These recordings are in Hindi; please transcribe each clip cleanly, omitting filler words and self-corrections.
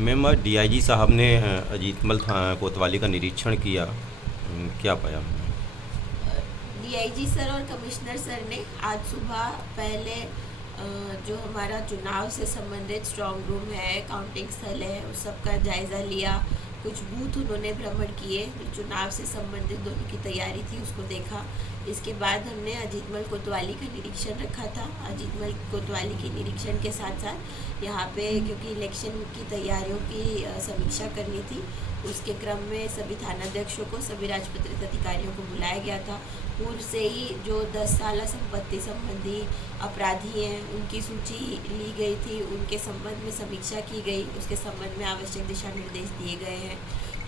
मैम आज डीआईजी साहब ने अजीतमल कोतवाली का निरीक्षण किया। क्या पाया हमने? डीआईजी सर और कमिश्नर सर ने आज सुबह पहले जो हमारा चुनाव से संबंधित स्ट्रांग रूम है, काउंटिंग स्थल है, उस सब का जायज़ा लिया। कुछ बूथ उन्होंने भ्रमण किए, चुनाव से संबंधित दोनों की तैयारी थी उसको देखा। इसके बाद हमने अजीतमल कोतवाली का निरीक्षण रखा था। अजीतमल कोतवाली के निरीक्षण के साथ साथ यहाँ पे क्योंकि इलेक्शन की तैयारियों की समीक्षा करनी थी, उसके क्रम में सभी थानाध्यक्षों को, सभी राजपत्रित अधिकारियों को बुलाया गया था। पूर्व से ही जो 10 साल संपत्ति संबंधी अपराधी हैं उनकी सूची ली गई थी, उनके संबंध में समीक्षा की गई, उसके संबंध में आवश्यक दिशा निर्देश दिए गए हैं।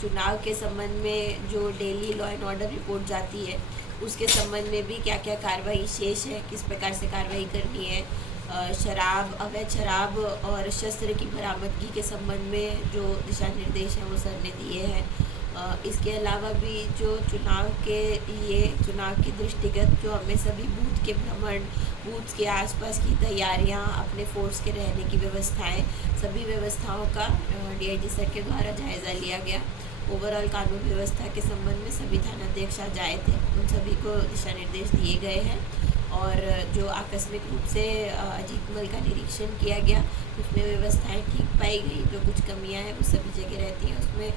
चुनाव के संबंध में जो daily law and order report जाती है उसके संबंध में भी क्या क्या कार्रवाई शेष है, किस प्रकार से कार्रवाई करनी है, शराब, अवैध शराब और शस्त्र की बरामदगी के संबंध में जो दिशा निर्देश हैं वो सर ने दिए हैं। इसके अलावा भी जो चुनाव के लिए, चुनाव की दृष्टिगत जो हमें सभी बूथ के भ्रमण, बूथ के आसपास की तैयारियां, अपने फोर्स के रहने की व्यवस्थाएं, सभी व्यवस्थाओं का डीआईजी सर के द्वारा जायज़ा लिया गया। ओवरऑल कानून व्यवस्था के संबंध में सभी थानाध्यक्ष आज आए थे, उन सभी को दिशा निर्देश दिए गए हैं। और जो आकस्मिक रूप से अजीतमल का निरीक्षण किया गया उसमें व्यवस्थाएं ठीक पाई गई। जो कुछ कमियां हैं वो सभी जगह रहती हैं, उसमें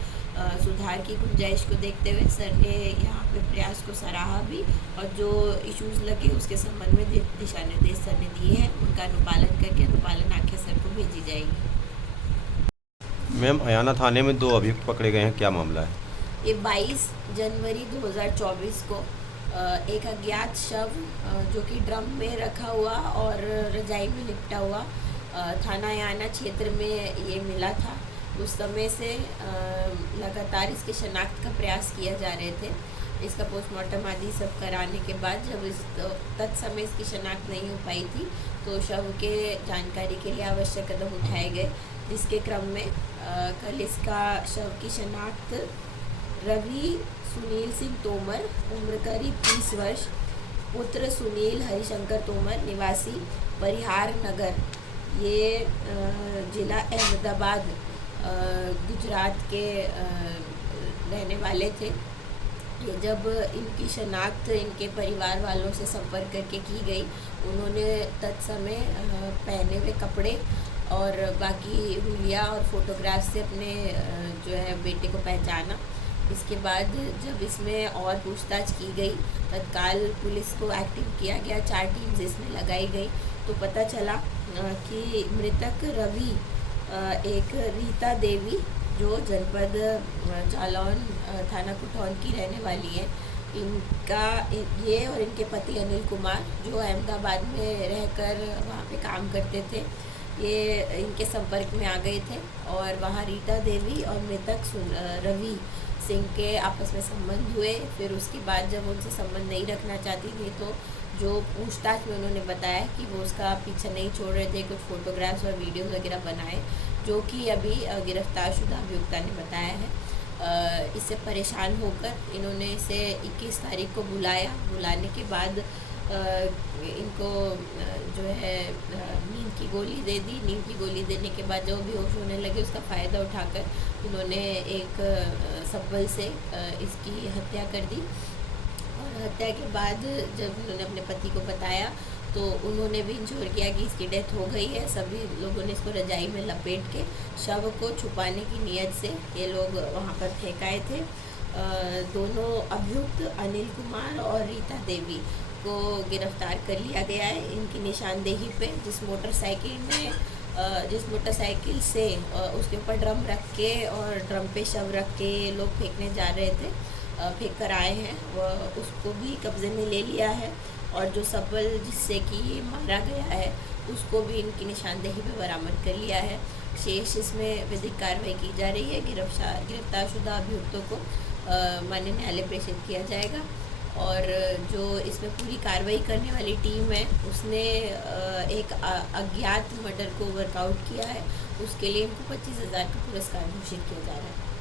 सुधार की गुंजाइश को देखते हुए सर ने यहाँ पे प्रयास को सराहा भी, और जो इश्यूज़ लगे उसके संबंध में दिशा निर्देश सर ने दिए हैं, उनका अनुपालन करके अनुपालन आख्या सर को भेजी जाएगी। मैम अयाना थाने में 2 अभियुक्त पकड़े गए हैं, क्या मामला है? ये 22 जनवरी 2024 को एक अज्ञात शव जो कि ड्रम में रखा हुआ और रजाई में लिपटा हुआ थाना अयाना क्षेत्र में ये मिला था। उस समय से लगातार इसके शनाख्त का प्रयास किया जा रहे थे। इसका पोस्टमार्टम आदि सब कराने के बाद जब इस तत्समय इसकी शनाख्त नहीं हो पाई थी तो शव के जानकारी के लिए आवश्यक कदम उठाए गए, जिसके क्रम में कल इसका शव की शनाख्त रवि सुनील सिंह तोमर, उम्र करीब 30 वर्ष, पुत्र सुनील हरिशंकर तोमर, निवासी परिहार नगर, ये जिला अहमदाबाद गुजरात के रहने वाले थे। ये जब इनकी शनाख्त इनके परिवार वालों से संपर्क करके की गई, उन्होंने तत्समय पहने हुए कपड़े और बाकी हुलिया और फोटोग्राफ से अपने जो है बेटे को पहचाना। इसके बाद जब इसमें और पूछताछ की गई, तत्काल पुलिस को एक्टिव किया गया, 4 टीम्स इसमें लगाई गई, तो पता चला कि मृतक रवि एक रीता देवी जो जनपद जालौन थाना कुटौन की रहने वाली है, इनका ये और इनके पति अनिल कुमार जो अहमदाबाद में रहकर वहाँ पे काम करते थे, ये इनके संपर्क में आ गए थे और वहाँ रीता देवी और मृतक रवि सिंह के आपस में संबंध हुए। फिर उसके बाद जब उनसे संबंध नहीं रखना चाहती थी तो जो पूछताछ में उन्होंने बताया कि वो उसका पीछा नहीं छोड़ रहे थे, कुछ फोटोग्राफ्स और वीडियोस वगैरह बनाए, जो कि अभी गिरफ्तार शुदा अभियुक्ता ने बताया है। इससे परेशान होकर इन्होंने इसे 21 तारीख को बुलाया। बुलाने के बाद इनको जो है नींद की गोली दे दी। नींद की गोली देने के बाद जो बेहोश होने लगे उसका फ़ायदा उठाकर इन्होंने एक सब्बल से इसकी हत्या कर दी। और हत्या के बाद जब उन्होंने अपने पति को बताया तो उन्होंने भी इंश्योर किया कि इसकी डेथ हो गई है। सभी लोगों ने इसको रजाई में लपेट के शव को छुपाने की नीयत से ये लोग वहाँ पर फेंक आए थे। दोनों अभियुक्त अनिल कुमार और रीता देवी को गिरफ्तार कर लिया गया है। इनकी निशानदेही पे जिस मोटरसाइकिल से उसके ऊपर ड्रम रख के और ड्रम पे शव रख के लोग फेंकने जा रहे थे, फेंक कर आए हैं, वह उसको भी कब्जे में ले लिया है। और जो सफल जिससे कि ये मारा गया है उसको भी इनकी निशानदेही पे बरामद कर लिया है। शेष इसमें विधिक कार्रवाई की जा रही है। गिरफ्तार शुदा अभियुक्तों को माननीय न्यायालय प्रेषित किया जाएगा। और जो इसमें पूरी कार्रवाई करने वाली टीम है उसने एक अज्ञात मर्डर को वर्कआउट किया है, उसके लिए इनको 25,000 का पुरस्कार घोषित किया जा रहा है।